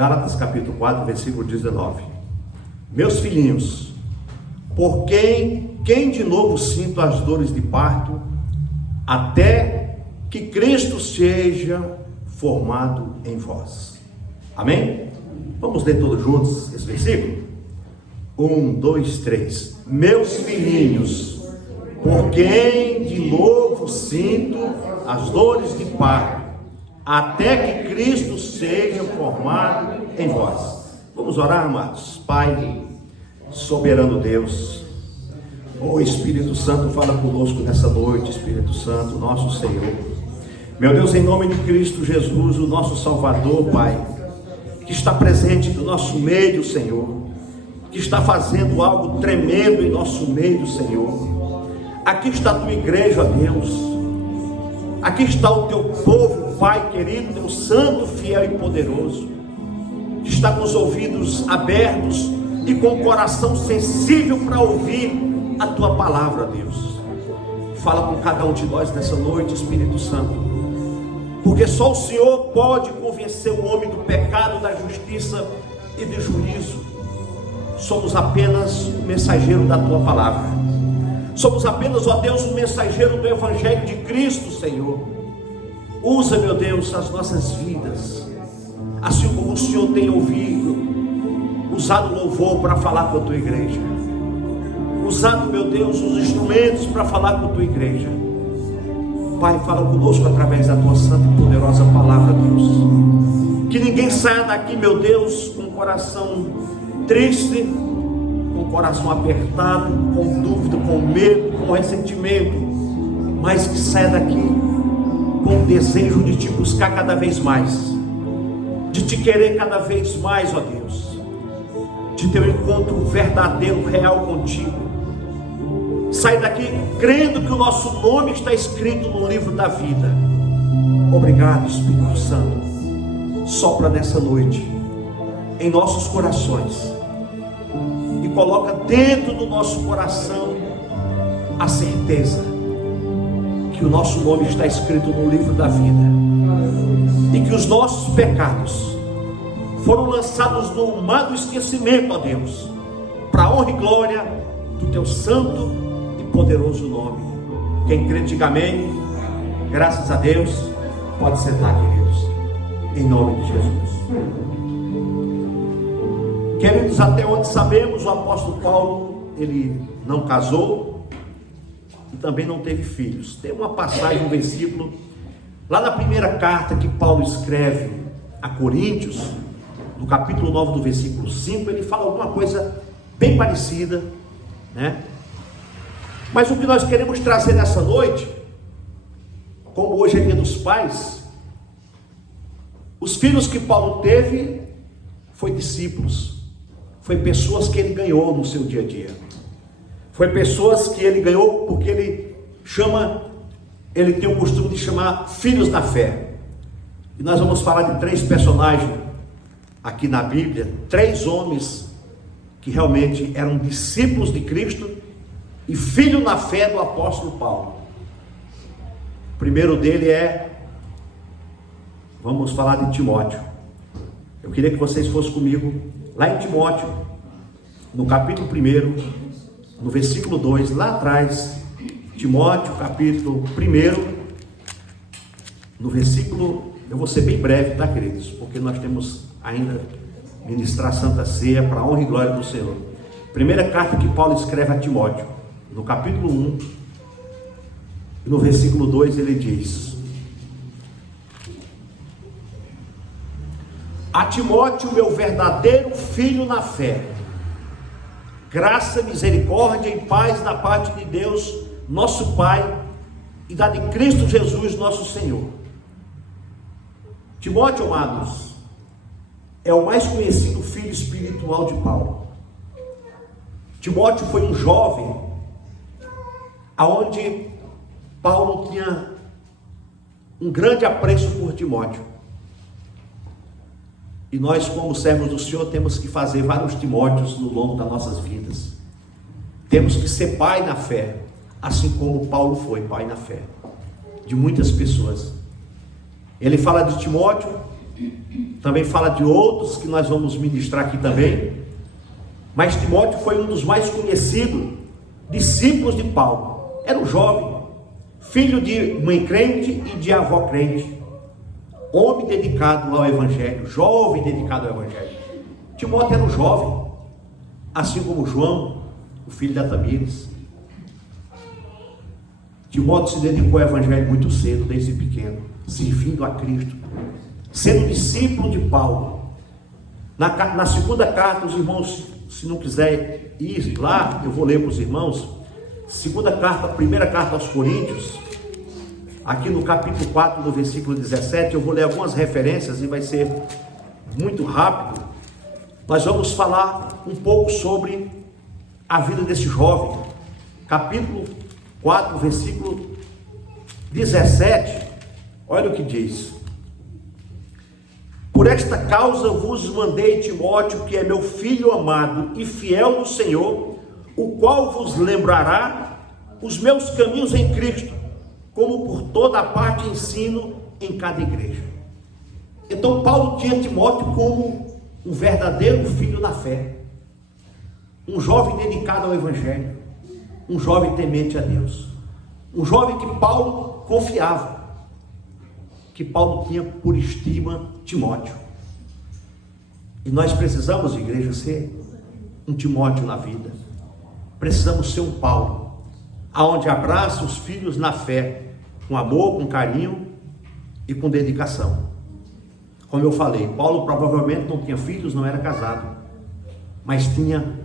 Gálatas capítulo 4, versículo 19. Meus filhinhos, por quem de novo sinto as dores de parto, até que Cristo seja formado em vós. Amém? Vamos ler todos juntos esse versículo? 1, 2, 3. Meus filhinhos, por quem de novo sinto as dores de parto, até que Cristo seja formado em vós. Vamos orar, amados. Pai, soberano Deus, ó Espírito Santo, fala conosco nessa noite, Espírito Santo, nosso Senhor. Meu Deus, em nome de Cristo Jesus, o nosso Salvador, Pai, que está presente no nosso meio, Senhor, que está fazendo algo tremendo em nosso meio, Senhor. Aqui está a tua igreja, Deus. Aqui está o teu povo, Pai querido, teu santo, fiel e poderoso, que está com os ouvidos abertos e com o coração sensível para ouvir a tua palavra, Deus. Fala com cada um de nós nessa noite, Espírito Santo, porque só o Senhor pode convencer o homem do pecado, da justiça e do juízo. Somos apenas o mensageiro da tua palavra. Somos apenas, ó Deus, o mensageiro do Evangelho de Cristo, Senhor. Usa, meu Deus, as nossas vidas, assim como o Senhor tem usado o louvor para falar com a tua igreja, usado, meu Deus, os instrumentos para falar com a tua igreja. Pai, fala conosco através da tua santa e poderosa palavra, Deus. Que ninguém saia daqui, meu Deus, com o coração triste, com o coração apertado, com dúvida, com medo, com ressentimento, mas que saia daqui com o desejo de te buscar cada vez mais, de te querer cada vez mais, ó Deus, de ter um encontro verdadeiro, real contigo. Sai daqui crendo que o nosso nome está escrito no livro da vida. Obrigado, Espírito Santo. Sopra nessa noite em nossos corações e coloca dentro do nosso coração a certeza que o nosso nome está escrito no livro da vida e que os nossos pecados foram lançados no mar do esquecimento, ó Deus, para a honra e glória do teu santo e poderoso nome. Quem crê, diga amém. Graças a Deus. Pode sentar, queridos, em nome de Jesus. Queridos, até onde sabemos, o apóstolo Paulo, ele não casou e também não teve filhos. Tem uma passagem, um versículo lá na primeira carta que Paulo escreve a Coríntios, no capítulo 9 do versículo 5, ele fala alguma coisa bem parecida, né? Mas o que nós queremos trazer nessa noite, como hoje é dia dos pais, os filhos que Paulo teve foi discípulos, foi pessoas que ele ganhou no seu dia a dia, foi pessoas que ele ganhou porque ele tem o costume de chamar filhos da fé. E nós vamos falar de 3 personagens aqui na Bíblia, 3 homens que realmente eram discípulos de Cristo e filho na fé do apóstolo Paulo. O primeiro dele vamos falar de Timóteo. Eu queria que vocês fossem comigo lá em Timóteo, no capítulo 1, no versículo 2, lá atrás. Timóteo, capítulo 1, no versículo, eu vou ser bem breve, tá, queridos? Porque nós temos ainda ministrar a Santa Ceia para a honra e glória do Senhor. Primeira carta que Paulo escreve a Timóteo, no capítulo 1, no versículo 2, ele diz: a Timóteo, meu verdadeiro filho na fé, graça, misericórdia e paz da parte de Deus, nosso Pai, e da de Cristo Jesus, nosso Senhor. Timóteo, amados, é o mais conhecido filho espiritual de Paulo. Timóteo foi um jovem aonde Paulo tinha um grande apreço por Timóteo. E nós, como servos do Senhor, temos que fazer vários Timóteos no longo das nossas vidas. Temos que ser pai na fé, assim como Paulo foi pai na fé de muitas pessoas. Ele fala de Timóteo também fala de outros que nós vamos ministrar aqui também, mas Timóteo foi um dos mais conhecidos discípulos de Paulo. Era um jovem, filho de mãe crente e de avó crente, homem dedicado ao Evangelho, jovem dedicado ao Evangelho. Timóteo era um jovem, assim como João, o filho da Tamires. Timóteo se dedicou ao Evangelho muito cedo, desde pequeno, servindo a Cristo, sendo discípulo de Paulo. Na segunda carta, os irmãos, se não quiser ir lá, eu vou ler para os irmãos. Segunda carta, primeira carta aos Coríntios, aqui no capítulo 4, no versículo 17, eu vou ler algumas referências e vai ser muito rápido. Nós vamos falar um pouco sobre a vida desse jovem. Capítulo 4, versículo 17, olha o que diz: por esta causa vos mandei Timóteo, que é meu filho amado e fiel no Senhor, o qual vos lembrará os meus caminhos em Cristo, como por toda a parte ensino em cada igreja. Então Paulo tinha Timóteo como um verdadeiro filho da fé, um jovem dedicado ao Evangelho, um jovem temente a Deus, um jovem que Paulo confiava, que Paulo tinha por estima Timóteo. E nós precisamos, igreja, ser um Timóteo na vida. Precisamos ser um Paulo, aonde abraça os filhos na fé, com amor, com carinho e com dedicação. Como eu falei, Paulo provavelmente não tinha filhos, não era casado, mas tinha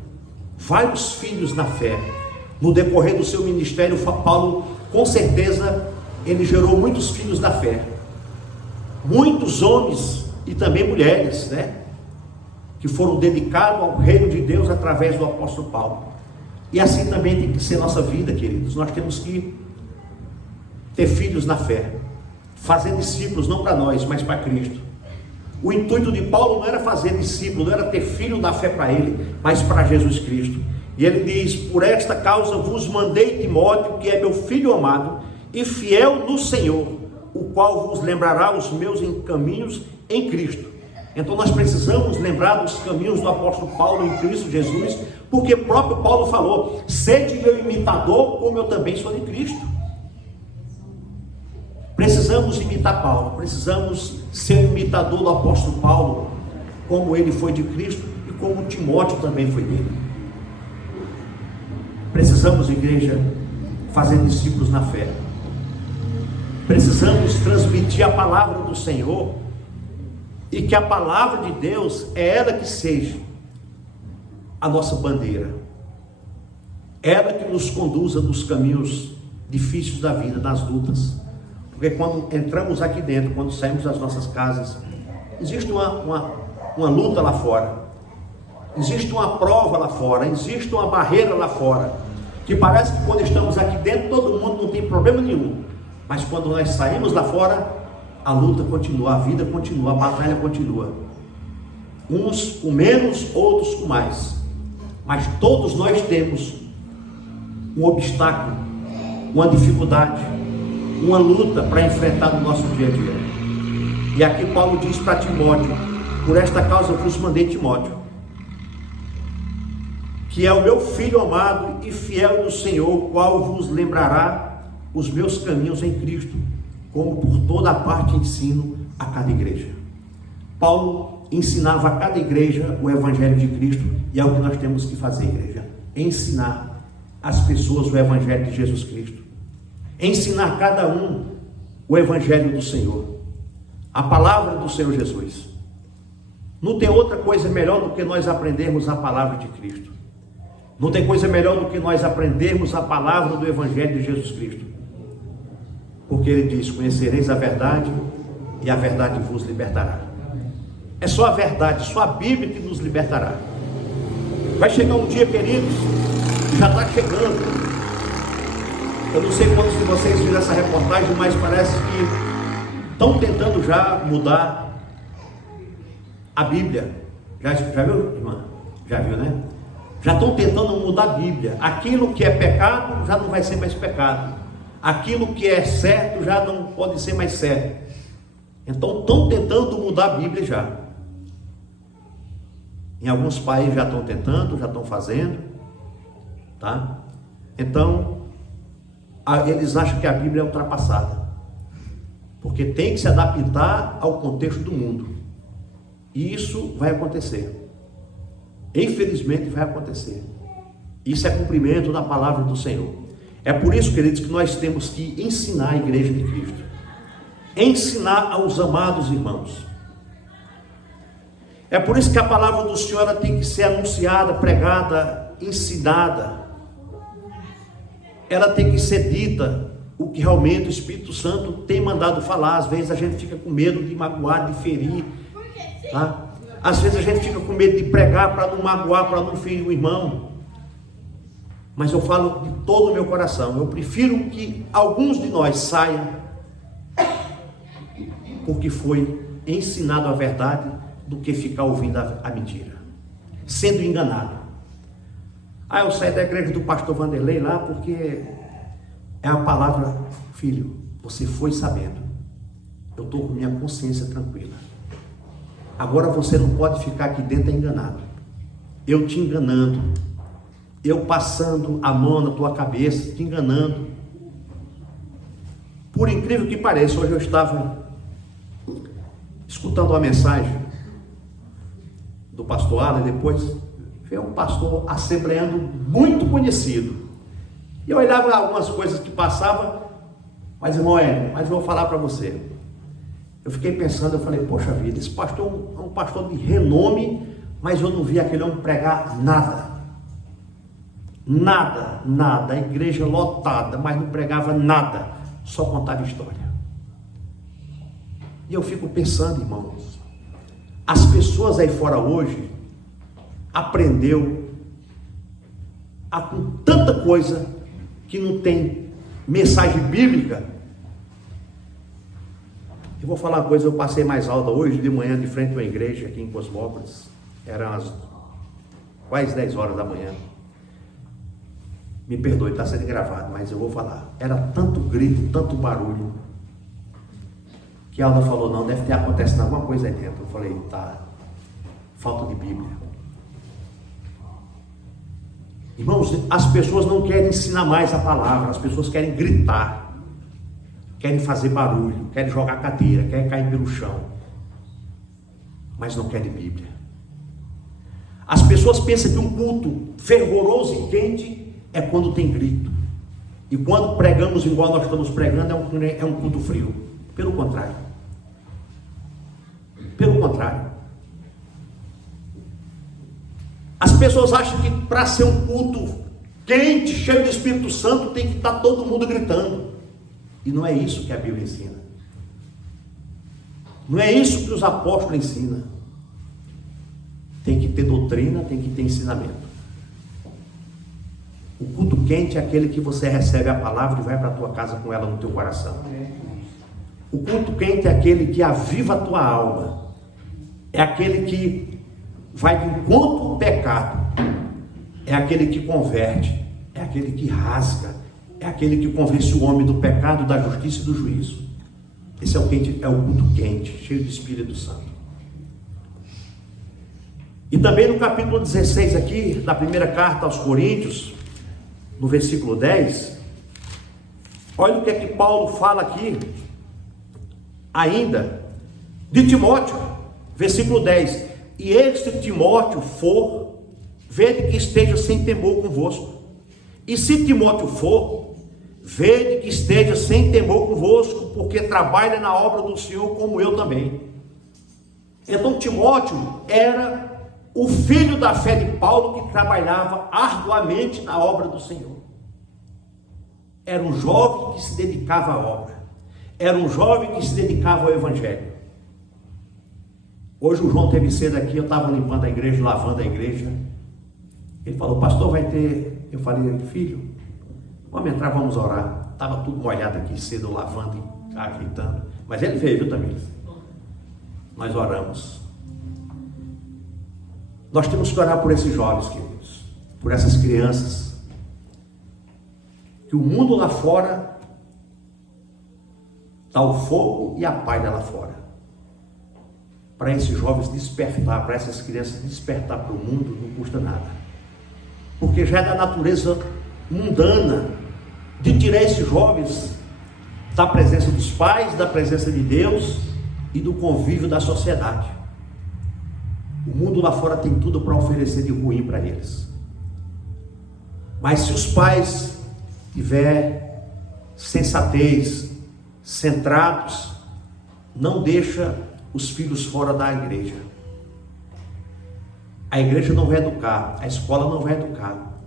vários filhos na fé. No decorrer do seu ministério, Paulo, com certeza, ele gerou muitos filhos da fé, muitos homens e também mulheres, que foram dedicados ao reino de Deus através do apóstolo Paulo. E assim também tem que ser nossa vida, queridos. Nós temos que ter filhos na fé, fazer discípulos, não para nós, mas para Cristo. O intuito de Paulo não era fazer discípulo, não era ter filho da fé para ele, mas para Jesus Cristo. E ele diz: por esta causa vos mandei Timóteo, que é meu filho amado e fiel no Senhor, o qual vos lembrará os meus caminhos em Cristo. Então nós precisamos lembrar dos caminhos do apóstolo Paulo em Cristo Jesus, porque o próprio Paulo falou: sede meu imitador, como eu também sou de Cristo. Precisamos imitar Paulo, precisamos ser imitador do apóstolo Paulo, como ele foi de Cristo e como Timóteo também foi dele. Precisamos, igreja, fazer discípulos na fé. Precisamos transmitir a palavra do Senhor, e que a palavra de Deus é ela que seja a nossa bandeira, ela que nos conduza nos caminhos difíceis da vida, nas lutas. Porque quando entramos aqui dentro, quando saímos das nossas casas, existe uma luta lá fora, existe uma prova lá fora, existe uma barreira lá fora, que parece que quando estamos aqui dentro, todo mundo não tem problema nenhum, mas quando nós saímos lá fora, a luta continua, a vida continua, a batalha continua, uns com menos, outros com mais, mas todos nós temos um obstáculo, uma dificuldade, uma luta para enfrentar no nosso dia a dia. E aqui Paulo diz para Timóteo: por esta causa eu vos mandei Timóteo, que é o meu filho amado e fiel no Senhor, o qual vos lembrará os meus caminhos em Cristo, como por toda a parte ensino a cada igreja. Paulo ensinava a cada igreja o Evangelho de Cristo, e é o que nós temos que fazer, igreja: ensinar as pessoas o Evangelho de Jesus Cristo, ensinar cada um o Evangelho do Senhor, a palavra do Senhor Jesus. Não tem outra coisa melhor do que nós aprendermos a palavra de Cristo. Não tem coisa melhor do que nós aprendermos a palavra do Evangelho de Jesus Cristo, porque ele diz: conhecereis a verdade e a verdade vos libertará. É só a verdade, só a Bíblia que nos libertará. Vai chegar um dia, queridos, já está chegando. Eu não sei quantos de vocês viram essa reportagem, mas parece que estão tentando já mudar a Bíblia. Já viu, irmã? Já viu, né? Já estão tentando mudar a Bíblia. Aquilo que é pecado já não vai ser mais pecado. Aquilo que é certo já não pode ser mais certo. Então estão tentando mudar a Bíblia já. Em alguns países já estão tentando, já estão fazendo, tá? Então, eles acham que a Bíblia é ultrapassada, porque tem que se adaptar ao contexto do mundo. E isso vai acontecer. Infelizmente vai acontecer. Isso é cumprimento da palavra do Senhor. É por isso, queridos, que nós temos que ensinar a igreja de Cristo. Ensinar aos amados irmãos. É por isso que a palavra do Senhor ela tem que ser anunciada, pregada, ensinada. Ela tem que ser dita o que realmente o Espírito Santo tem mandado falar. Às vezes a gente fica com medo de magoar, de ferir, tá? Às vezes a gente fica com medo de pregar para não magoar, para não ferir o irmão. Mas eu falo de todo o meu coração, eu prefiro que alguns de nós saiam porque foi ensinado a verdade, do que ficar ouvindo a mentira, sendo enganado. Eu saí da igreja do pastor Vanderlei lá porque é a palavra, filho, você foi sabendo, eu estou com minha consciência tranquila. Agora você não pode ficar aqui dentro enganado, eu te enganando, eu passando a mão na tua cabeça, te enganando. Por incrível que pareça, hoje eu estava escutando uma mensagem do pastor Alan, e depois veio um pastor assembleando muito conhecido, e eu olhava algumas coisas que passavam, mas irmão, mas eu vou falar para você, eu fiquei pensando, eu falei, poxa vida, esse pastor é um pastor de renome, mas eu não vi aquele homem pregar nada, a igreja lotada, mas não pregava nada, só contava história. E eu fico pensando, irmãos, as pessoas aí fora hoje aprendeu com tanta coisa que não tem mensagem bíblica. Eu vou falar uma coisa, eu passei mais alta hoje de manhã de frente a uma igreja aqui em Cosmópolis, eram quase 10 horas da manhã. Me perdoe, está sendo gravado, mas eu vou falar. Era tanto grito, tanto barulho, que a Alda falou, não, deve ter acontecido alguma coisa aí dentro. Eu falei, tá, falta de Bíblia. Irmãos, as pessoas não querem ensinar mais a palavra, as pessoas querem gritar, querem fazer barulho, querem jogar cadeira, querem cair pelo chão, mas não querem Bíblia. As pessoas pensam que um culto fervoroso e quente é quando tem grito, e quando pregamos igual nós estamos pregando é um culto frio. Pelo contrário. As pessoas acham que para ser um culto quente, cheio do Espírito Santo, tem que estar todo mundo gritando. E não é isso que a Bíblia ensina. Não é isso que os apóstolos ensinam. Tem que ter doutrina, tem que ter ensinamento. O culto quente é aquele que você recebe a palavra e vai para a tua casa com ela no teu coração. O culto quente é aquele que aviva a tua alma. É aquele que vai de encontro ao pecado. É aquele que converte. É aquele que rasga. É aquele que convence o homem do pecado, da justiça e do juízo. Esse é o culto quente, cheio do Espírito Santo. E também no capítulo 16 aqui, da primeira carta aos Coríntios, no versículo 10, olha o que é que Paulo fala aqui, ainda, de Timóteo, versículo 10, e este Timóteo for, vede que esteja sem temor convosco, e se Timóteo for, vede que esteja sem temor convosco, porque trabalha na obra do Senhor como eu também. Então Timóteo era o filho da fé de Paulo, que trabalhava arduamente na obra do Senhor. Era um jovem que se dedicava à obra. Era um jovem que se dedicava ao Evangelho. Hoje o João teve cedo aqui, eu estava limpando a igreja, lavando a igreja. Ele falou, pastor, vai ter... Eu falei, filho, vamos entrar, vamos orar. Estava tudo molhado aqui cedo, lavando e ajeitando. Mas ele veio, viu, também. Nós oramos. Nós temos que orar por esses jovens, queridos, por essas crianças, que o mundo lá fora está o fogo e a palha lá fora. para esses jovens despertar, para essas crianças despertar para o mundo, não custa nada. Porque já é da natureza mundana de tirar esses jovens da presença dos pais, da presença de Deus e do convívio da sociedade. O mundo lá fora tem tudo para oferecer de ruim para eles. Mas se os pais tiverem sensatez, centrados, não deixa os filhos fora da igreja. A igreja não vai educar, a escola não vai educar,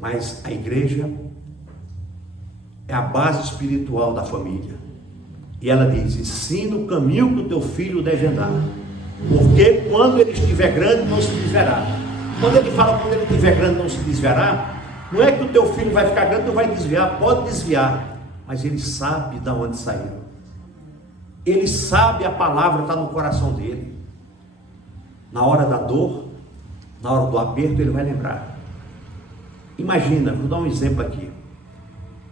mas a igreja é a base espiritual da família. E ela diz: ensina o caminho que o teu filho deve andar, porque quando ele estiver grande não se desviará. Quando ele fala quando ele estiver grande não se desviará, não é que o teu filho vai ficar grande e não vai desviar, pode desviar, mas ele sabe de onde saiu. Ele sabe, a palavra está no coração dele. Na hora da dor, na hora do aperto, ele vai lembrar. Imagina, vou dar um exemplo aqui.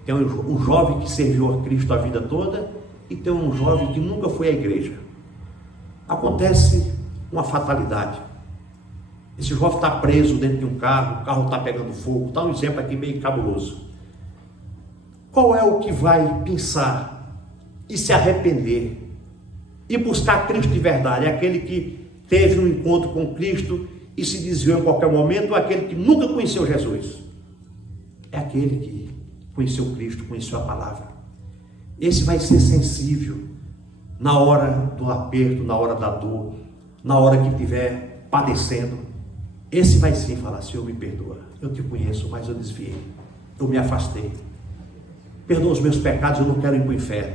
Tem um jovem que serviu a Cristo a vida toda e tem um jovem que nunca foi à igreja. Acontece uma fatalidade. Esse jovem está preso dentro de um carro, o carro está pegando fogo. Está um exemplo aqui meio cabuloso. Qual é o que vai pensar e se arrepender e buscar Cristo de verdade? É aquele que teve um encontro com Cristo e se desviou em qualquer momento, ou aquele que nunca conheceu Jesus? É aquele que conheceu Cristo, conheceu a palavra. Esse vai ser sensível na hora do aperto, na hora da dor, na hora que estiver padecendo. Esse vai sim falar: Senhor, me perdoa, eu te conheço, mas eu desviei, eu me afastei, perdoa os meus pecados, eu não quero ir para o inferno.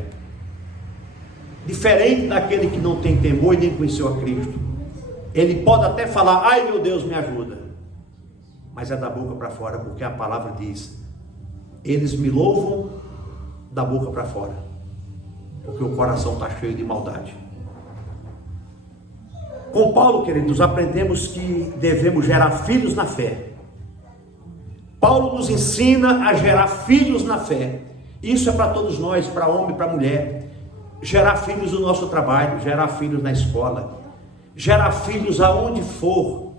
Diferente daquele que não tem temor e nem conheceu a Cristo, ele pode até falar: ai meu Deus, me ajuda, mas é da boca para fora, porque a palavra diz: eles me louvam da boca para fora, porque o coração está cheio de maldade. Com Paulo, queridos, aprendemos que devemos gerar filhos na fé. Paulo nos ensina a gerar filhos na fé. Isso é para todos nós, para homem e para mulher. Gerar filhos no nosso trabalho, gerar filhos na escola, gerar filhos aonde for.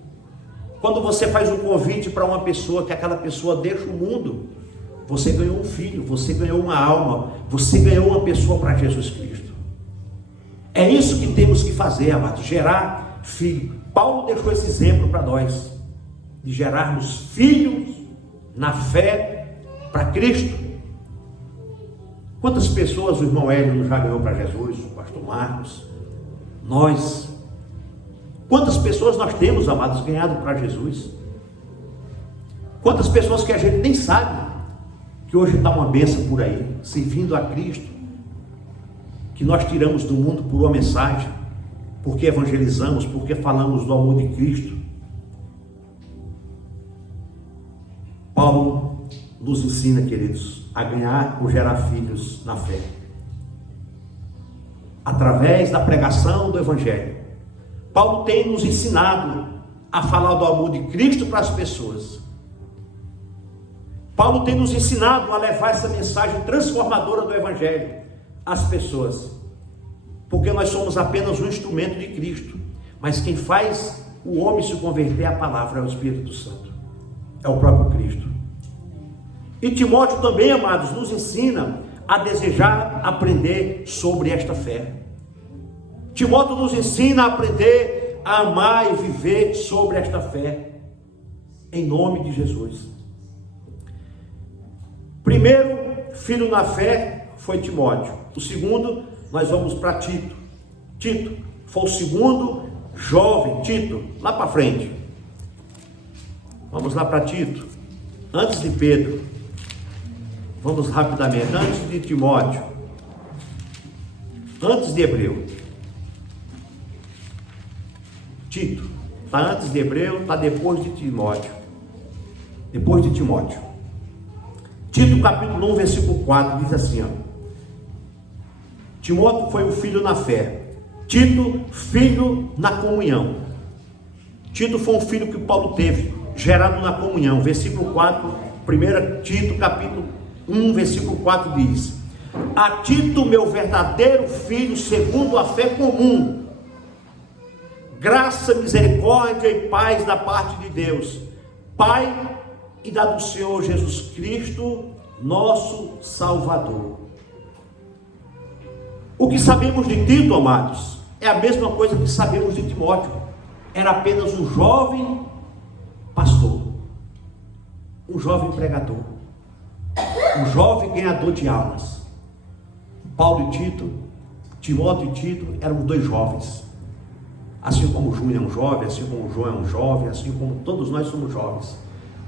Quando você faz um convite para uma pessoa, que aquela pessoa deixa o mundo, você ganhou um filho, você ganhou uma alma, você ganhou uma pessoa para Jesus Cristo. É isso que temos que fazer, amados, gerar filho. Paulo deixou esse exemplo para nós, de gerarmos filhos na fé para Cristo. Quantas pessoas o irmão Hélio já ganhou para Jesus, o pastor Marcos, nós? Quantas pessoas nós temos, amados, ganhado para Jesus? Quantas pessoas que a gente nem sabe que hoje está uma bênção por aí, servindo a Cristo, que nós tiramos do mundo por uma mensagem, porque evangelizamos, porque falamos do amor de Cristo. Paulo nos ensina, queridos, a ganhar ou gerar filhos na fé, através da pregação do Evangelho. Paulo tem nos ensinado a falar do amor de Cristo para as pessoas. Paulo tem nos ensinado a levar essa mensagem transformadora do Evangelho às pessoas, porque nós somos apenas um instrumento de Cristo, mas quem faz o homem se converter à palavra é o Espírito Santo, é o próprio Cristo. E Timóteo também, amados, nos ensina a desejar aprender sobre esta fé. Timóteo nos ensina a aprender a amar e viver sobre esta fé, em nome de Jesus. Primeiro filho na fé foi Timóteo. O segundo, nós vamos para Tito. Tito foi o segundo jovem. Tito, lá para frente. Vamos lá para Tito. Antes de Pedro. Vamos rapidamente. Antes de Timóteo. Antes de Hebreu. Tito. Está antes de Hebreu, está depois de Timóteo. Depois de Timóteo. Tito capítulo 1, versículo 4, diz assim, ó: Timóteo foi o filho na fé, Tito, filho na comunhão. Tito foi um filho que Paulo teve, gerado na comunhão. Versículo 4, 1 Tito capítulo 1, versículo 4 diz: a Tito, meu verdadeiro filho, segundo a fé comum, graça, misericórdia e paz da parte de Deus, Pai, e da do Senhor Jesus Cristo, nosso Salvador. O que sabemos de Tito, amados, é a mesma coisa que sabemos de Timóteo. Era apenas um jovem pastor, um jovem pregador, um jovem ganhador de almas. Paulo e Tito, Timóteo e Tito eram dois jovens. Assim como Júnior é um jovem, assim como João é um jovem, assim como todos nós somos jovens.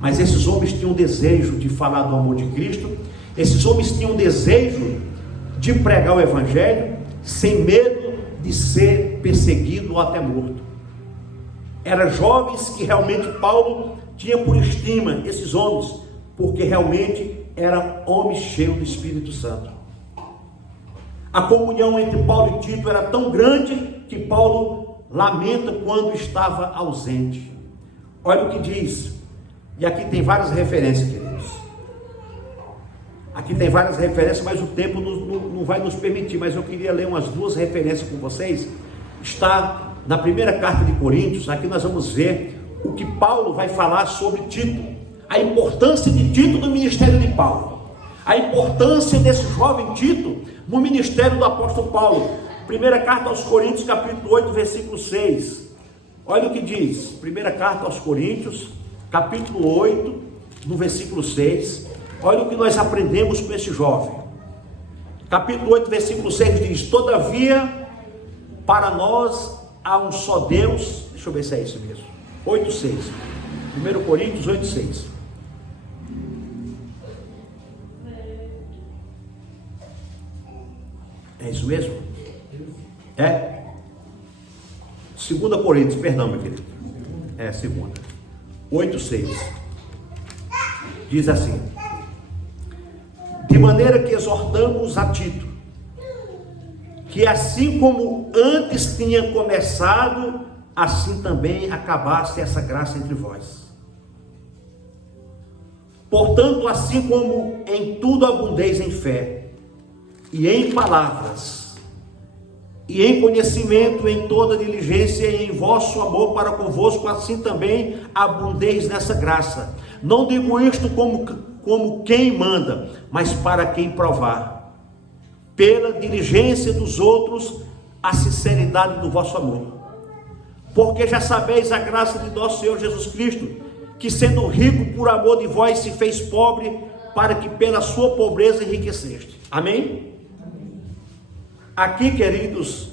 Mas esses homens tinham desejo de falar do amor de Cristo, esses homens tinham desejo de pregar o Evangelho, sem medo de ser perseguido ou até morto. Eram jovens que realmente Paulo tinha por estima, esses homens, porque realmente eram homens cheios do Espírito Santo. A comunhão entre Paulo e Tito era tão grande que Paulo lamenta quando estava ausente. Olha o que diz, e aqui tem várias referências, queridos. Aqui tem várias referências, mas o tempo não vai nos permitir, mas eu queria ler umas duas referências com vocês. Está na primeira carta de Coríntios. Aqui nós vamos ver o que Paulo vai falar sobre Tito, a importância de Tito no ministério de Paulo, a importância desse jovem Tito no ministério do apóstolo Paulo. Primeira carta aos Coríntios, capítulo 8, versículo 6. Olha o que diz, primeira carta aos Coríntios, capítulo 8, no versículo 6. Olha o que nós aprendemos com esse jovem. Capítulo 8, versículo 6 diz: todavia, para nós há um só Deus. Deixa eu ver se é isso mesmo. 8, 6. 1 Coríntios 8, 6. É isso mesmo? É? 2 Coríntios, perdão, meu querido. É, 2. 8, 6. Diz assim: de maneira que exortamos a Tito, que assim como antes tinha começado, assim também acabasse essa graça entre vós. Portanto, assim como em tudo abundeis em fé, e em palavras, e em conhecimento, em toda diligência, e em vosso amor para convosco, assim também abundeis nessa graça. Não digo isto como quem manda, mas para quem provar, pela diligência dos outros, a sinceridade do vosso amor. Porque já sabeis a graça de nosso Senhor Jesus Cristo, que sendo rico por amor de vós se fez pobre, para que pela sua pobreza enriqueceste. Amém? Aqui, queridos,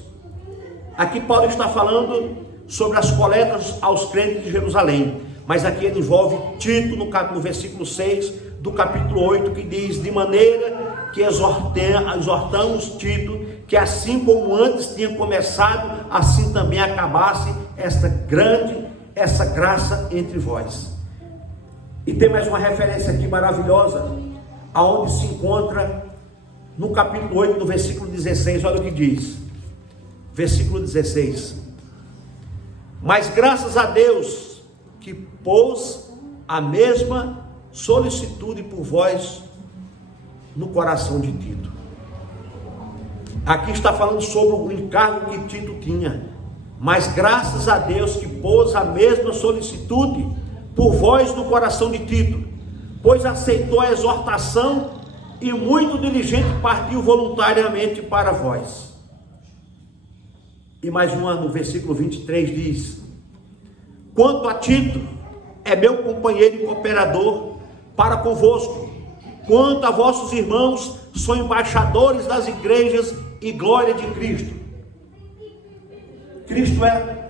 aqui Paulo está falando sobre as coletas aos crentes de Jerusalém, mas aqui ele envolve Tito no versículo 6 do capítulo 8, que diz: de maneira que exortamos Tito, que assim como antes tinha começado, assim também acabasse essa graça entre vós. E tem mais uma referência aqui maravilhosa, aonde se encontra no capítulo 8, no versículo 16, olha o que diz, versículo 16: mas graças a Deus, que pôs a mesma solicitude por vós no coração de Tito. Aqui está falando sobre o encargo que Tito tinha, mas graças a Deus que pôs a mesma solicitude por vós no coração de Tito, pois aceitou a exortação e muito diligente partiu voluntariamente para vós. E mais uma no versículo 23 diz: quanto a Tito, é meu companheiro e cooperador para convosco. Quanto a vossos irmãos, são embaixadores das igrejas e glória de Cristo.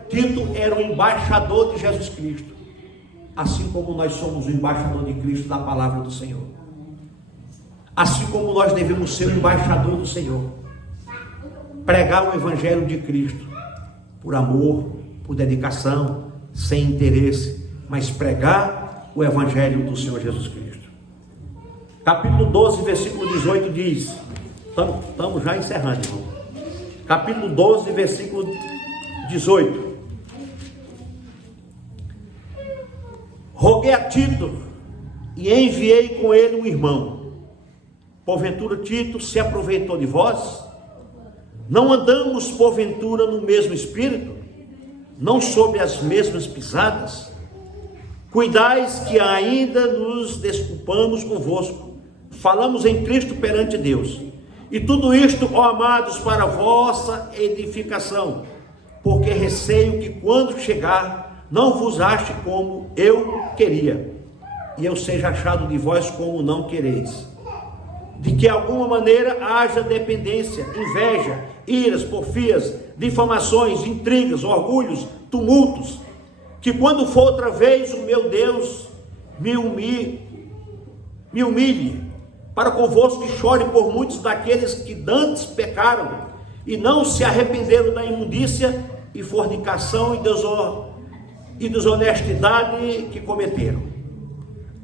Tito era o embaixador de Jesus Cristo, assim como nós somos o embaixador de Cristo da palavra do Senhor. Assim como nós devemos ser o embaixador do Senhor, pregar o evangelho de Cristo, por amor, por dedicação, sem interesse, mas pregar o evangelho do Senhor Jesus Cristo. Capítulo 12, versículo 18 diz, estamos já encerrando, irmão. Capítulo 12, versículo 18: roguei a Tito e enviei com ele um irmão. Porventura Tito se aproveitou de vós? Não andamos porventura no mesmo espírito? não sobre as mesmas pisadas? Cuidais que ainda nos desculpamos convosco, falamos em Cristo perante Deus. E tudo isto, ó amados, para vossa edificação, porque receio que quando chegar, não vos ache como eu queria, e eu seja achado de vós como não quereis. De que alguma maneira haja dependência, inveja, iras, porfias, difamações, intrigas, orgulhos, tumultos, que quando for outra vez o meu Deus me humilhe, para convosco que chore por muitos daqueles que dantes pecaram, e não se arrependeram da imundícia e fornicação e desonestidade que cometeram.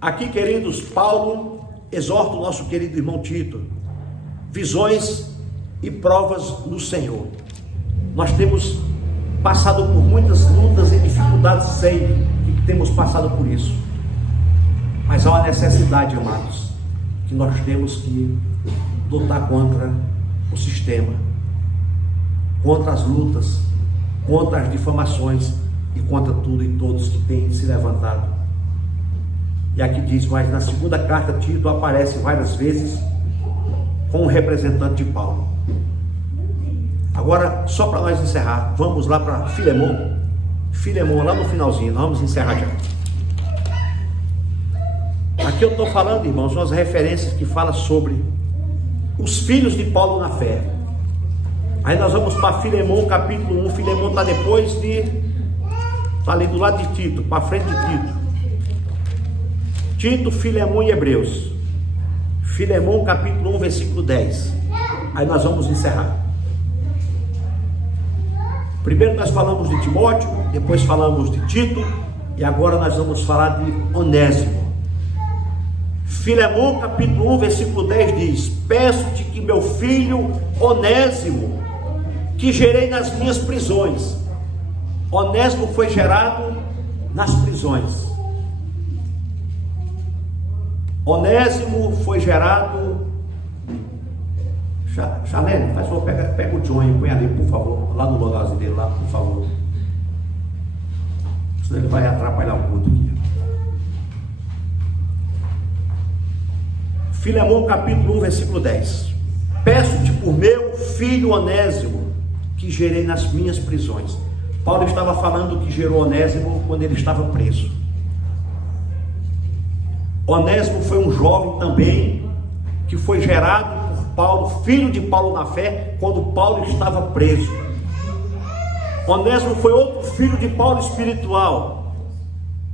Aqui, queridos, Paulo exorta o nosso querido irmão Tito, visões e provas no Senhor. Nós temos passado por muitas lutas e dificuldades, sei que temos passado por isso, mas há uma necessidade, amados, que nós temos que lutar contra o sistema, contra as lutas, contra as difamações e contra tudo e todos que têm se levantado. E aqui diz, mas na segunda carta Tito aparece várias vezes como representante de Paulo. Agora, só para nós encerrar, vamos lá para Filemon. Filemon, lá no finalzinho, nós vamos encerrar já. Aqui eu estou falando, irmãos, umas referências que falam sobre os filhos de Paulo na fé. Aí nós vamos para Filemon, capítulo 1. Filemon está depois está ali do lado de Tito, para frente de Tito. Tito, Filemon e Hebreus. Filemon, capítulo 1, versículo 10. Aí nós vamos encerrar. Primeiro nós falamos de Timóteo, depois falamos de Tito, e agora nós vamos falar de Onésimo. Filemon, capítulo 1, versículo 10 diz: peço-te que meu filho Onésimo, que gerei nas minhas prisões. Onésimo foi gerado nas prisões. Onésimo foi gerado. Chanel, faz favor, pega o John e põe ali, por favor, lá no lugarzinho dele, lá, por favor. Senão ele vai atrapalhar o culto aqui. Filemon, capítulo 1, versículo 10. Peço-te por meu filho Onésimo, que gerei nas minhas prisões. Paulo estava falando que gerou Onésimo quando ele estava preso. Onésimo foi um jovem também, que foi gerado por Paulo, filho de Paulo na fé, quando Paulo estava preso. Onésimo foi outro filho de Paulo espiritual,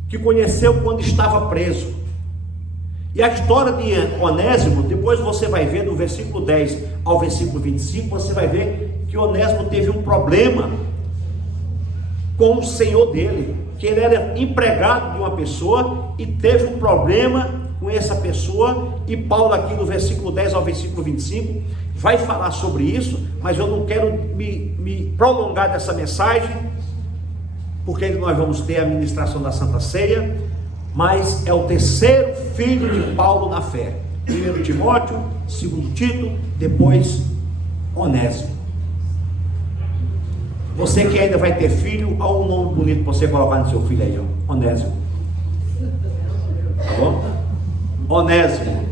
que conheceu quando estava preso. E a história de Onésimo, depois você vai ver do versículo 10 ao versículo 25, você vai ver que Onésimo teve um problema com o senhor dele, que ele era empregado de uma pessoa e teve um problema com essa pessoa, e Paulo aqui no versículo 10 ao versículo 25 vai falar sobre isso, mas eu não quero me prolongar dessa mensagem, porque nós vamos ter a ministração da Santa Ceia, mas é o terceiro filho de Paulo na fé. Primeiro Timóteo, segundo Tito, depois Onésimo. Você que ainda vai ter filho, olha um nome bonito para você colocar no seu filho aí, ó. Onésimo. Tá bom? Onésimo.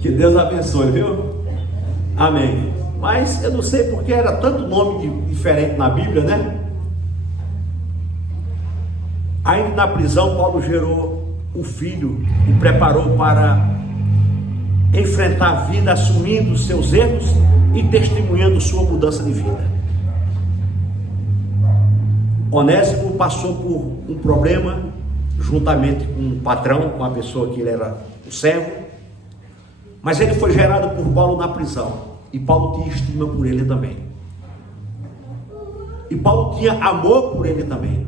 Que Deus abençoe, viu? Amém. Mas eu não sei porque era tanto nome diferente na Bíblia, né? Ainda na prisão, Paulo gerou um filho e preparou para enfrentar a vida, assumindo seus erros e testemunhando sua mudança de vida. Onésimo passou por um problema juntamente com um patrão, com a pessoa que ele era o servo, mas ele foi gerado por Paulo na prisão, e Paulo tinha estima por ele também, e Paulo tinha amor por ele também,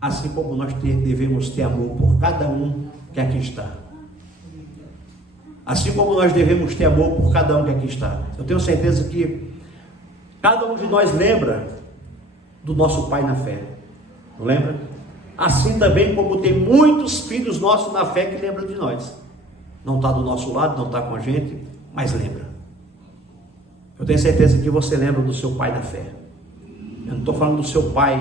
assim como nós devemos ter amor por cada um que aqui está. Assim como nós devemos ter amor por cada um que aqui está. Eu tenho certeza que cada um de nós lembra do nosso pai na fé, não lembra? Assim também como tem muitos filhos nossos na fé que lembram de nós. Não está do nosso lado, não está com a gente, mas lembra. Eu tenho certeza que você lembra do seu pai na fé. não estou falando do seu pai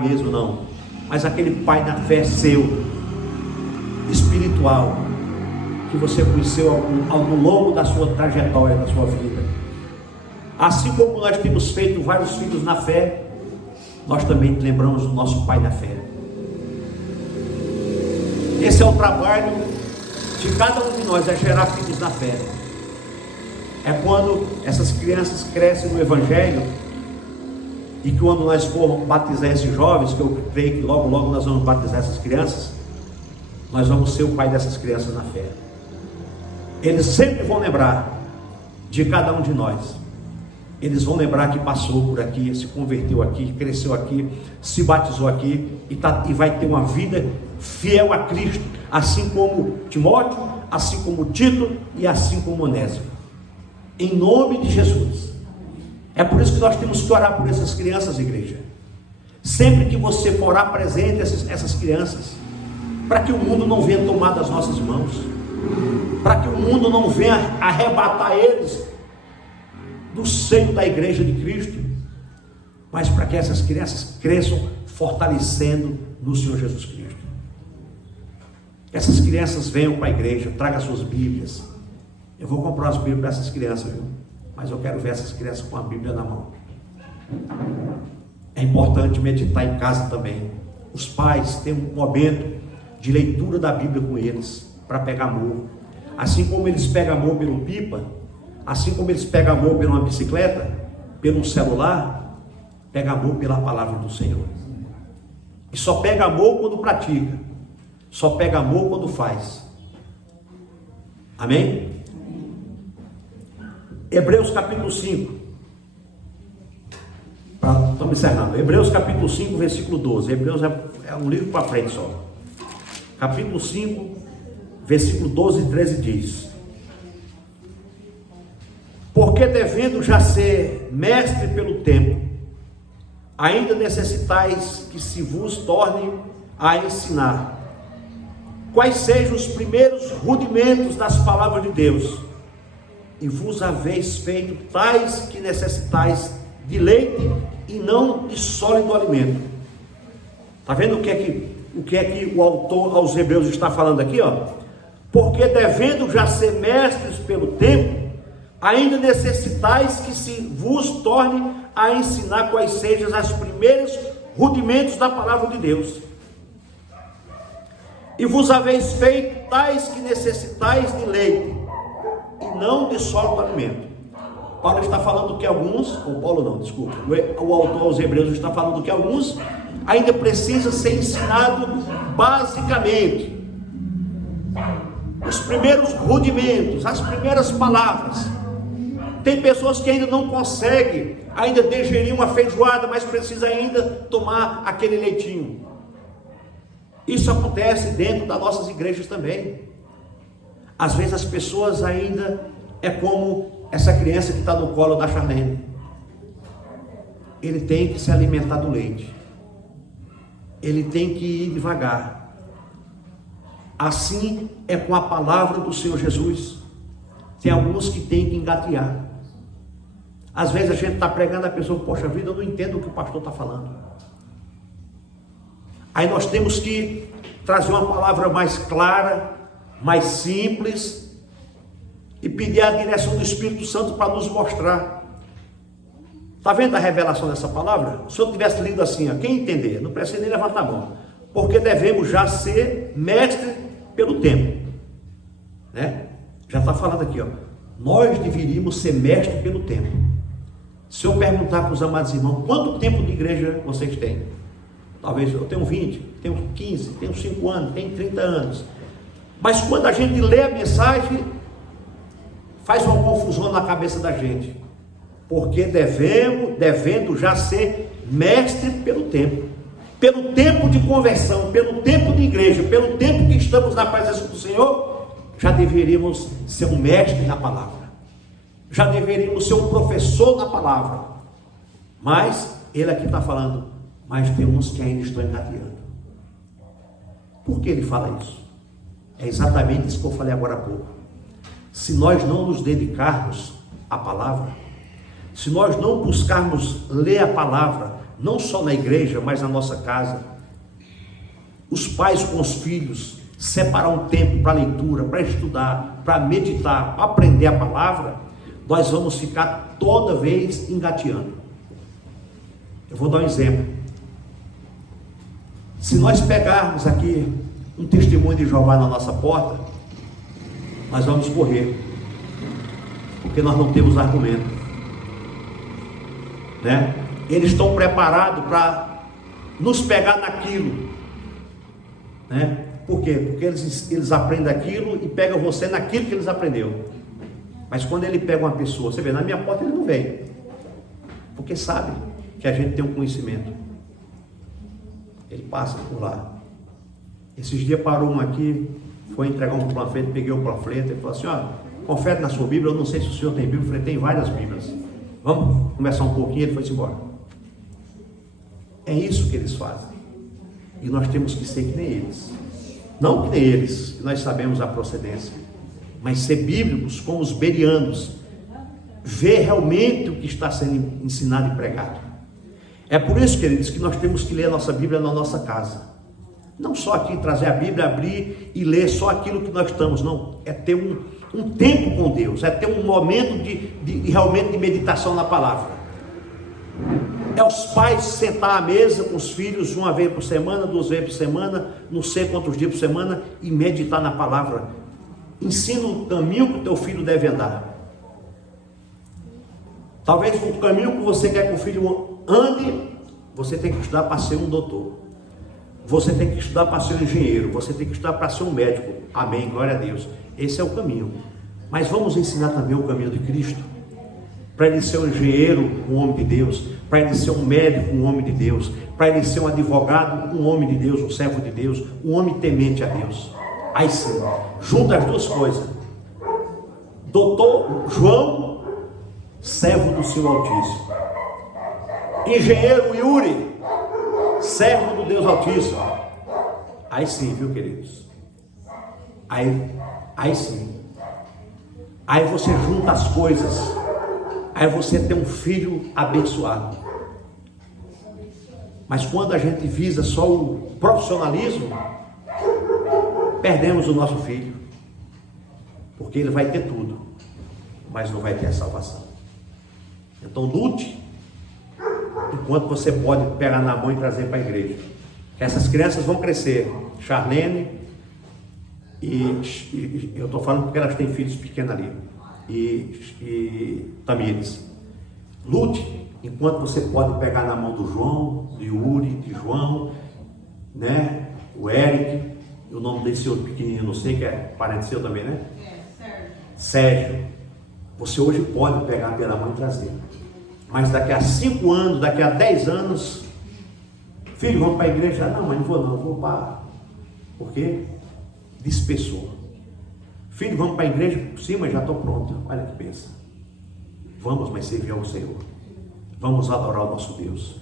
mesmo não, mas aquele pai na fé seu, espiritual, que você conheceu ao longo da sua trajetória, da sua vida. Assim como nós temos feito vários filhos na fé, nós também lembramos do nosso pai na fé. Esse é o trabalho de cada um de nós, é gerar filhos na fé. É quando essas crianças crescem no Evangelho, e que quando nós formos batizar esses jovens, que eu creio que logo nós vamos batizar essas crianças, nós vamos ser o pai dessas crianças na fé. Eles sempre vão lembrar de cada um de nós. Eles vão lembrar que passou por aqui, se converteu aqui, cresceu aqui, se batizou aqui e vai ter uma vida fiel a Cristo, assim como Timóteo, assim como Tito e assim como Onésimo. Em nome de Jesus. É por isso que nós temos que orar por essas crianças, igreja. Sempre que você for orar, presente essas crianças, para que o mundo não venha tomar das nossas mãos, para que o mundo não venha arrebatar eles do seio da igreja de Cristo, mas para que essas crianças cresçam fortalecendo no Senhor Jesus Cristo. Essas crianças venham para a igreja, tragam suas Bíblias. Eu vou comprar as Bíblias para essas crianças, viu? Mas eu quero ver essas crianças com a Bíblia na mão. É importante meditar em casa também. Os pais têm um momento de leitura da Bíblia com eles, para pegar amor. Assim como eles pegam amor pelo pipa, assim como eles pegam amor por uma bicicleta, pelo celular, pega amor pela palavra do Senhor. E só pega amor quando pratica, só pega amor quando faz. Amém? Hebreus capítulo 5. Estamos encerrando. Hebreus capítulo 5, versículo 12. Hebreus é um livro para frente só. Capítulo 5, versículo 12 e 13 diz: porque devendo já ser mestre pelo tempo, ainda necessitais que se vos torne a ensinar quais sejam os primeiros rudimentos das palavras de Deus, e vos haveis feito tais que necessitais de leite e não de sólido alimento. Está vendo o que é que o autor aos Hebreus está falando aqui, ó? Porque devendo já ser mestres pelo tempo, ainda necessitais que se vos torne a ensinar quais sejam os primeiros rudimentos da palavra de Deus. E vos haveis feito tais que necessitais de leite e não de sólido alimento. Paulo está falando que alguns, ou Paulo não, desculpa, o autor aos Hebreus está falando que alguns ainda precisam ser ensinados basicamente os primeiros rudimentos, as primeiras palavras. Tem pessoas que ainda não conseguem ainda digerir uma feijoada, mas precisa ainda tomar aquele leitinho. Isso acontece dentro das nossas igrejas também. Às vezes as pessoas ainda é como essa criança que está no colo da Charlene. Ele tem que se alimentar do leite. Ele tem que ir devagar. Assim é com a palavra do Senhor Jesus. Tem alguns que têm que engatear. Às vezes a gente está pregando, a pessoa, poxa vida, eu não entendo o que o pastor está falando. Aí nós temos que trazer uma palavra mais clara, mais simples, e pedir a direção do Espírito Santo para nos mostrar. Está vendo a revelação dessa palavra? Se eu tivesse lido assim, ó, quem entender, não precisa nem levantar a mão. Porque devemos já ser mestre pelo tempo, né? Já está falando aqui, ó. Nós deveríamos ser mestre pelo tempo. Se eu perguntar para os amados irmãos, quanto tempo de igreja vocês têm? Talvez eu tenho 20, tenho 15, tenho 5 anos, tenho 30 anos. Mas quando a gente lê a mensagem, faz uma confusão na cabeça da gente. Porque devendo já ser mestre pelo tempo de conversão, pelo tempo de igreja, pelo tempo que estamos na presença do Senhor, já deveríamos ser um mestre na palavra, já deveríamos ser um professor na palavra. Mas ele aqui está falando, mas tem uns que ainda estão engateando. Por que ele fala isso? É exatamente isso que eu falei agora há pouco. Se nós não nos dedicarmos à palavra, se nós não buscarmos ler a palavra, não só na igreja, mas na nossa casa, os pais com os filhos, separar um tempo para leitura, para estudar, para meditar, para aprender a palavra, nós vamos ficar toda vez engateando. Eu vou dar um exemplo. Se nós pegarmos aqui um testemunho de Jeová na nossa porta, nós vamos correr, porque nós não temos argumento, né? Eles estão preparados para nos pegar naquilo, né? Por quê? Porque eles aprendem aquilo e pegam você naquilo que eles aprenderam. Mas quando ele pega uma pessoa, você vê, na minha porta ele não vem, porque sabe que a gente tem um conhecimento. Ele passa por lá. Esses dias parou um aqui, foi entregar um panfleto, peguei o panfleto e falou assim: ó, confere na sua Bíblia, eu não sei se o senhor tem Bíblia. Eu falei: tem várias Bíblias, vamos conversar um pouquinho. Ele foi embora. É isso que eles fazem, e nós temos que ser que nem eles. Não que nem eles, que nós sabemos a procedência, mas ser bíblicos como os bereanos, ver realmente o que está sendo ensinado e pregado. É por isso, queridos, que nós temos que ler a nossa Bíblia na nossa casa. Não só aqui trazer a Bíblia, abrir e ler só aquilo que nós estamos, não. É ter um tempo com Deus, é ter um momento de realmente de meditação na palavra. É os pais sentar à mesa com os filhos uma vez por semana, 2 vezes por semana, não sei quantos dias por semana, e meditar na palavra. Ensina o caminho que o teu filho deve andar. Talvez o caminho que você quer que o filho ande, você tem que estudar para ser um doutor. Você tem que estudar para ser um engenheiro, você tem que estudar para ser um médico. Amém, glória a Deus. Esse é o caminho. Mas vamos ensinar também o caminho de Cristo, para ele ser um engenheiro, um homem de Deus, para ele ser um médico, um homem de Deus, para ele ser um advogado, um homem de Deus, um servo de Deus, um homem temente a Deus. Aí sim, junta as duas coisas. Doutor João, servo do Senhor Altíssimo. Engenheiro Yuri, servo do Deus Altíssimo. Aí sim, viu, queridos? Aí sim. Aí você junta as coisas. Aí você tem um filho abençoado. Mas quando a gente visa só o profissionalismo, perdemos o nosso filho. Porque ele vai ter tudo, mas não vai ter a salvação. Então lute enquanto você pode pegar na mão e trazer para a igreja. Essas crianças vão crescer. Charlene e eu estou falando porque elas têm filhos pequenos ali. E Tamires. Lute enquanto você pode pegar na mão do João, do Yuri, de João, né? O Eric, o nome desse outro pequenininho, não sei, que é parente seu também, né? Sérgio. Você hoje pode pegar pela mão e trazer. Mas daqui a 5 anos, daqui a 10 anos, filho, vamos para a igreja? Não, mas não vou para. Por quê? Dispersou. Filho, vamos para a igreja? Sim, mas já estou pronto. Olha que pensa. Vamos, mas servir ao Senhor. Vamos adorar o nosso Deus.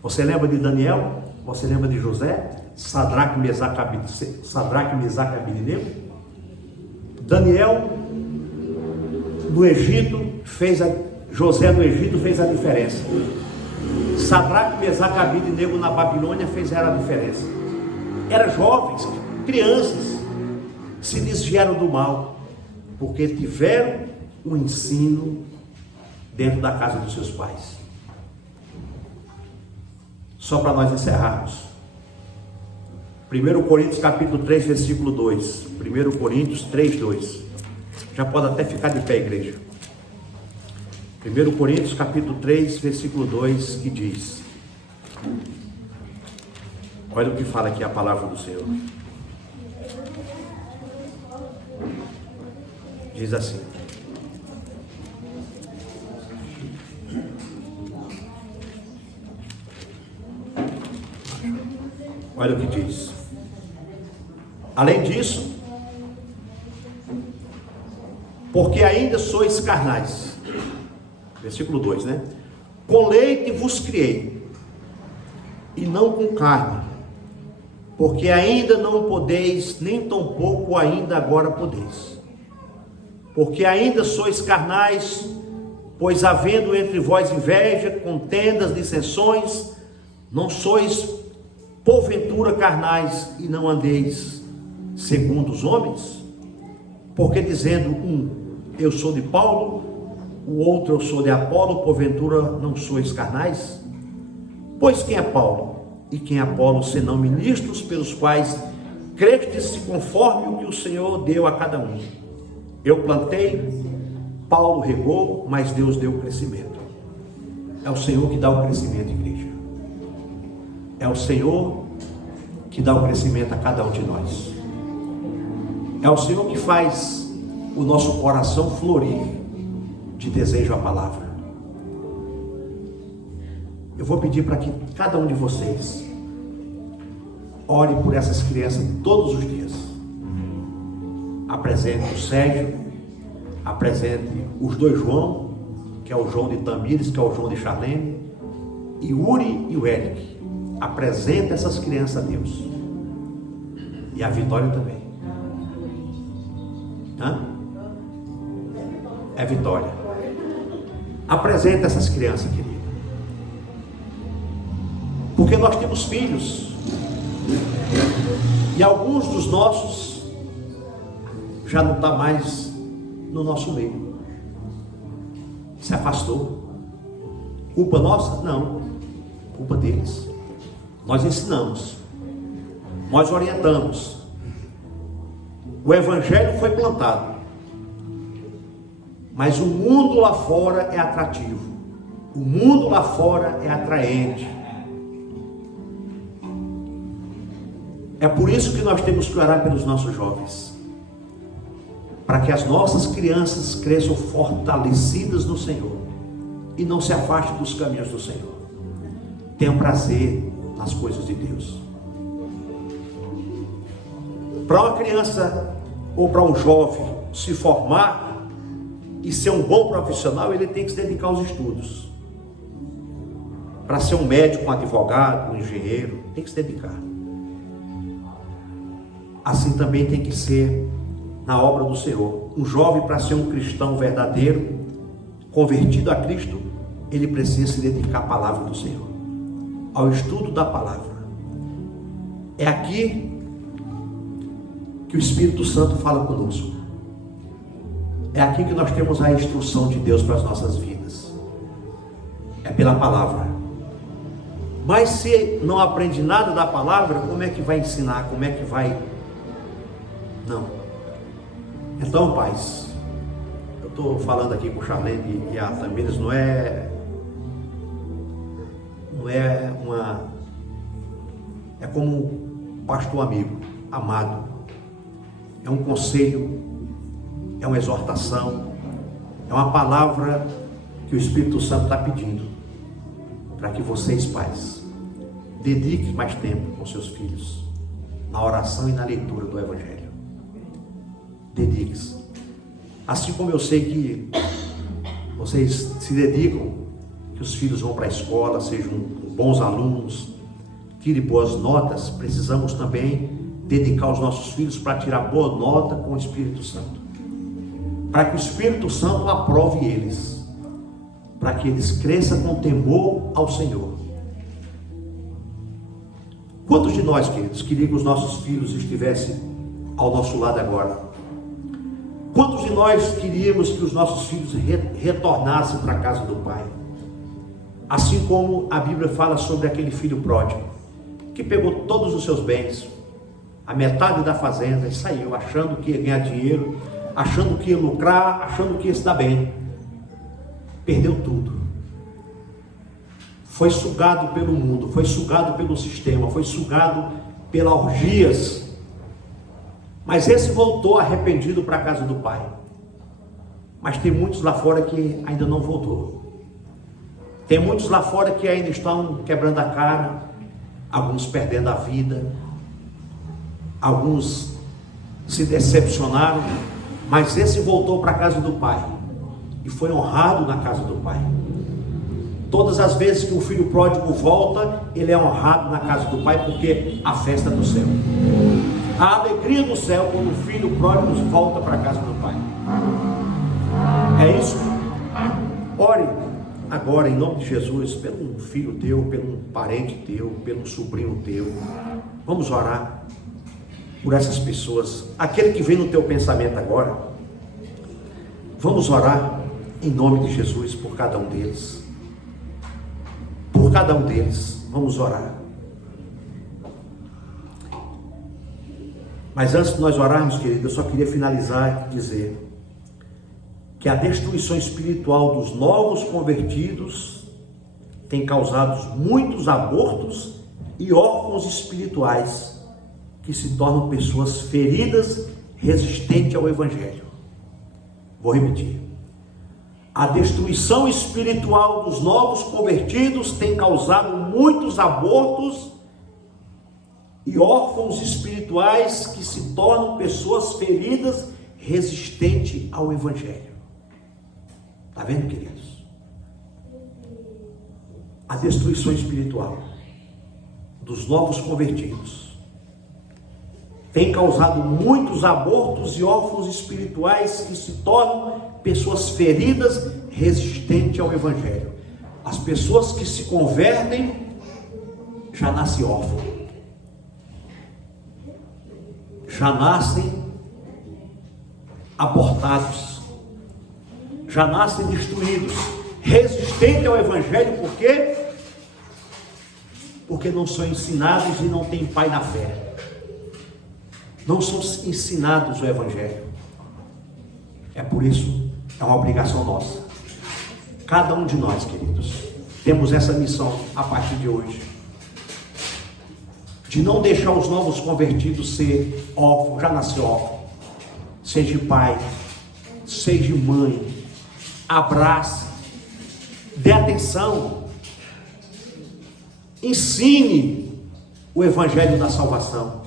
Você lembra de Daniel? Você lembra de José? Sadraque, Mesaque e Abednego? Daniel no Egito José no Egito fez a diferença. Sadraque, Mesaque e Abednego na Babilônia fizeram a diferença. Eram jovens, crianças, se desviaram do mal, porque tiveram um ensino dentro da casa dos seus pais. Só para nós encerrarmos. 1 Coríntios capítulo 3, versículo 2. 1 Coríntios 3, 2. Já pode até ficar de pé, igreja. 1 Coríntios capítulo 3, versículo 2, que diz: olha o que fala aqui a palavra do Senhor. Diz assim: olha o que diz. Além disso, porque ainda sois carnais. Versículo 2, né? Com leite vos criei, e não com carne, porque ainda não podeis, nem tampouco ainda agora podeis. Porque ainda sois carnais, Pois havendo entre vós inveja, contendas, dissensões, não sois porventura carnais e não andeis segundo os homens? Porque dizendo um, eu sou de Paulo, o outro eu sou de Apolo, porventura não sois carnais? Pois quem é Paulo e quem é Apolo, senão ministros pelos quais crestes conforme o que o Senhor deu a cada um? Eu plantei, Paulo regou, mas Deus deu o crescimento. É o Senhor que dá o crescimento, igreja. É o Senhor que dá o crescimento a cada um de nós. É o Senhor que faz o nosso coração florir de desejo à palavra. Eu vou pedir para que cada um de vocês ore por essas crianças todos os dias. Apresente o Sérgio, apresente os dois João, que é o João de Tamires, que é o João de Charlene, e Uri e o Eric. Apresente essas crianças a Deus. E a Vitória também. É Vitória. Apresente essas crianças, querido. Porque nós temos filhos. E alguns dos nossos já não está mais no nosso meio. Se afastou. Culpa nossa? Não. Culpa deles. Nós ensinamos. Nós orientamos. O evangelho foi plantado. Mas o mundo lá fora é atrativo. O mundo lá fora é atraente. É por isso que nós temos que orar pelos nossos jovens. Para que as nossas crianças cresçam fortalecidas no Senhor. E não se afastem dos caminhos do Senhor. Tenham prazer nas coisas de Deus. Para uma criança ou para um jovem se formar e ser um bom profissional, ele tem que se dedicar aos estudos. Para ser um médico, um advogado, um engenheiro, tem que se dedicar. Assim também tem que ser na obra do Senhor. Um jovem, para ser um cristão verdadeiro, convertido a Cristo, ele precisa se dedicar à palavra do Senhor, ao estudo da palavra. É aqui que o Espírito Santo fala conosco. É aqui que nós temos a instrução de Deus para as nossas vidas. É pela palavra. Mas se não aprende nada da palavra, como é que vai ensinar? Como é que vai... Não. Então, pais, eu estou falando aqui com o Charlene e a Tamires, não é uma... É como um pastor amigo, amado. É um conselho, é uma exortação, é uma palavra que o Espírito Santo está pedindo para que vocês, pais, dediquem mais tempo com seus filhos na oração e na leitura do Evangelho. Dedique-se. Assim como eu sei que vocês se dedicam, que os filhos vão para a escola, sejam bons alunos, tirem boas notas, precisamos também dedicar os nossos filhos para tirar boa nota com o Espírito Santo. Para que o Espírito Santo aprove eles. Para que eles cresçam com temor ao Senhor. Quantos de nós, queridos, queriam que os nossos filhos estivessem ao nosso lado agora? Quantos de nós queríamos que os nossos filhos retornassem para a casa do Pai? Assim como a Bíblia fala sobre aquele filho pródigo, que pegou todos os seus bens, a metade da fazenda, e saiu achando que ia ganhar dinheiro, achando que ia lucrar, achando que ia se dar bem. Perdeu tudo. Foi sugado pelo mundo, foi sugado pelo sistema, foi sugado pelas orgias. Mas esse voltou arrependido para a casa do Pai. Mas tem muitos lá fora que ainda não voltou. Tem muitos lá fora que ainda estão quebrando a cara, alguns perdendo a vida, alguns se decepcionaram, mas esse voltou para a casa do Pai e foi honrado na casa do Pai. Todas as vezes que o filho pródigo volta, ele é honrado na casa do Pai, porque a festa do céu, a alegria do céu quando o filho pródigo volta para a casa do Pai. É isso. ore agora, em nome de Jesus, pelo filho teu, pelo parente teu, pelo sobrinho teu. Vamos orar por essas pessoas. Aquele que vem no teu pensamento agora, vamos orar em nome de Jesus por cada um deles. Por cada um deles, vamos orar. Mas antes de nós orarmos, querido, eu só queria finalizar e dizer que a destruição espiritual dos novos convertidos tem causado muitos abortos e órfãos espirituais que se tornam pessoas feridas, resistentes ao Evangelho. Vou repetir. A destruição espiritual dos novos convertidos tem causado muitos abortos e órfãos espirituais que se tornam pessoas feridas, resistentes ao Evangelho. Está vendo, queridos? A destruição espiritual dos novos convertidos tem causado muitos abortos e órfãos espirituais que se tornam pessoas feridas, resistentes ao Evangelho. As pessoas que se convertem já nascem órfãos, já nascem abortados, já nascem destruídos, resistentes ao Evangelho. Por quê? Porque não são ensinados e não têm pai na fé. Não são ensinados o Evangelho. É por isso, é uma obrigação nossa. Cada um de nós, queridos, temos essa missão a partir de hoje, de não deixar os novos convertidos ser órfãos, já nasceu órfão. Seja pai, seja mãe, abrace, dê atenção, ensine o Evangelho da salvação.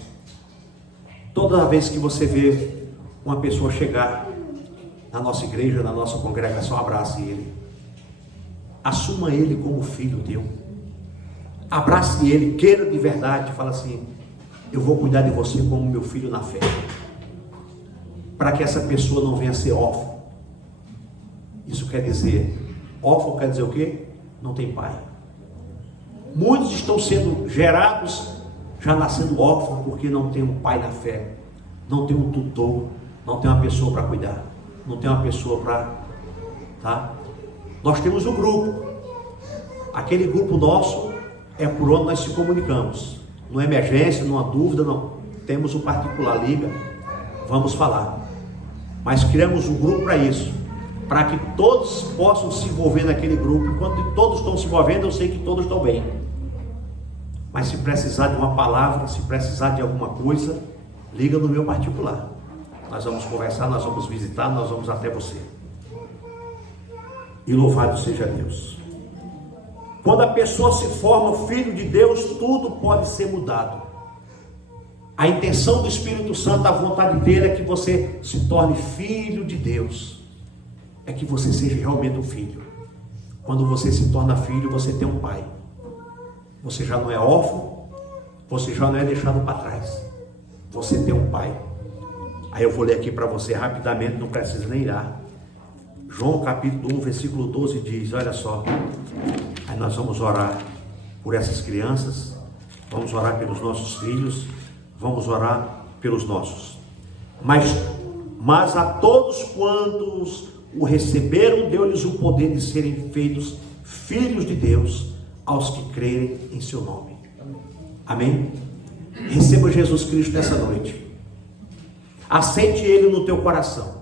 Toda vez que você vê uma pessoa chegar na nossa igreja, na nossa congregação, abrace ele, assuma ele como filho teu, abrace ele, queira de verdade, fala assim: eu vou cuidar de você como meu filho na fé, para que essa pessoa não venha ser órfã. Isso quer dizer, órfão quer dizer o quê? Não tem pai. Muitos estão sendo gerados, já nascendo órfãos, porque não tem um pai na fé, não tem um tutor, não tem uma pessoa para cuidar, não tem uma pessoa para... Tá? Nós temos um grupo, aquele grupo nosso é por onde nós se comunicamos, numa emergência, numa dúvida, não. Temos um particular, liga, vamos falar. Mas criamos um grupo para isso, para que todos possam se envolver naquele grupo. Enquanto todos estão se envolvendo, eu sei que todos estão bem. Mas se precisar de uma palavra, se precisar de alguma coisa, liga no meu particular. Nós vamos conversar, nós vamos visitar, nós vamos até você. E louvado seja Deus. Quando a pessoa se forma filho de Deus, tudo pode ser mudado. A intenção do Espírito Santo, a vontade dele é que você se torne filho de Deus. É que você seja realmente um filho. Quando você se torna filho, você tem um pai. Você já não é órfão, você já não é deixado para trás. Você tem um pai. Aí eu vou ler aqui para você rapidamente, não precisa nem ir. João capítulo 1, versículo 12 diz, olha só. Aí nós vamos orar por essas crianças, vamos orar pelos nossos filhos, vamos orar pelos nossos. Mas a todos quantos o receberam, deu-lhes o poder de serem feitos filhos de Deus, aos que crerem em seu nome. Amém? Receba Jesus Cristo nessa noite. Aceite Ele no teu coração.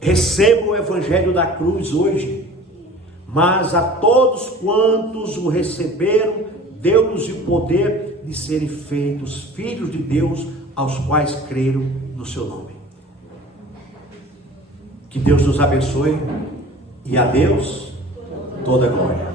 Receba o Evangelho da cruz hoje. Mas a todos quantos o receberam, deu-lhes o poder de serem feitos filhos de Deus, aos quais creram no seu nome. Que Deus nos abençoe, e a Deus toda a glória.